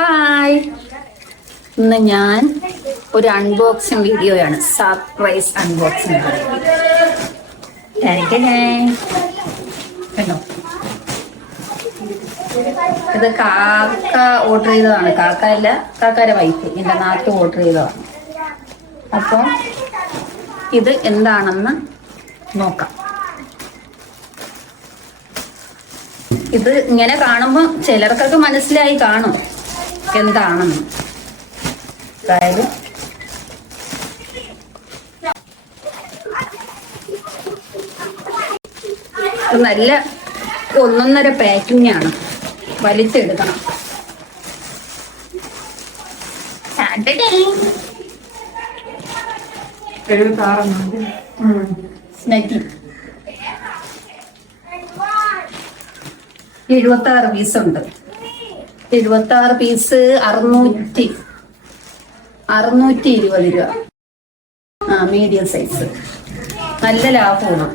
Hi, ഇന്ന് ഞാൻ ഒരു അൺബോക്സിങ് വീഡിയോയാണ്. Surprise unboxing. കണ്ടോ, ഇത് കാക്ക ഓർഡർ ചെയ്തതാണ്. കാക്ക അല്ല, കാക്കാരെ വൈഫ്, എൻ്റെ നാട്ടിൽ ഓർഡർ ചെയ്തതാണ്. അപ്പം ഇത് എന്താണെന്ന് നോക്കാം. ഇത് ഇങ്ങനെ കാണുമ്പോൾ ചിലർക്കൊക്കെ മനസ്സിലായി കാണും എന്താണെന്ന്. അതായത് നല്ല ഒന്നൊന്നര പാക്കിംഗ് ആണ്, വലിച്ചെടുക്കണം. സ്നഗ്ഗി 76 പീസുണ്ട്. 76 പീസ് 620 രൂപ. മീഡിയം സൈസ്, നല്ല ലാഭമാണ്.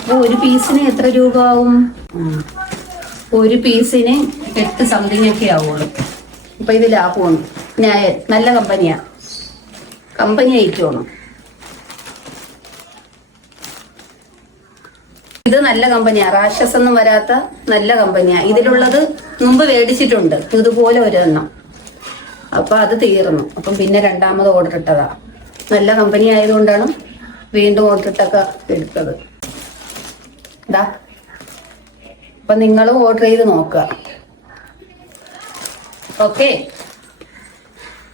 അപ്പൊ ഒരു പീസിന് എത്ര രൂപ ആവും? ഒരു പീസിന് 8 സംതിങ് ഒക്കെ ആവുള്ളൂ. അപ്പൊ ഇത് ലാഭമാണ്. നല്ല കമ്പനി ഐറ്റമാണ്. ഇത് നല്ല കമ്പനിയാ, റാഷസ് ഒന്നും വരാത്ത നല്ല കമ്പനിയാ. ഇതിലുള്ളത് മുമ്പ് മേടിച്ചിട്ടുണ്ട് ഇതുപോലെ ഒരെണ്ണം. അപ്പൊ അത് തീർന്നു. അപ്പം പിന്നെ രണ്ടാമത് ഓർഡർ ഇട്ടതാ. നല്ല കമ്പനി ആയതുകൊണ്ടാണ് വീണ്ടും ഓർഡർ ഇട്ടൊക്കെ എടുത്തത്. ഇതാ, അപ്പൊ നിങ്ങളും ഓർഡർ ചെയ്ത് നോക്കുക. ഓക്കെ.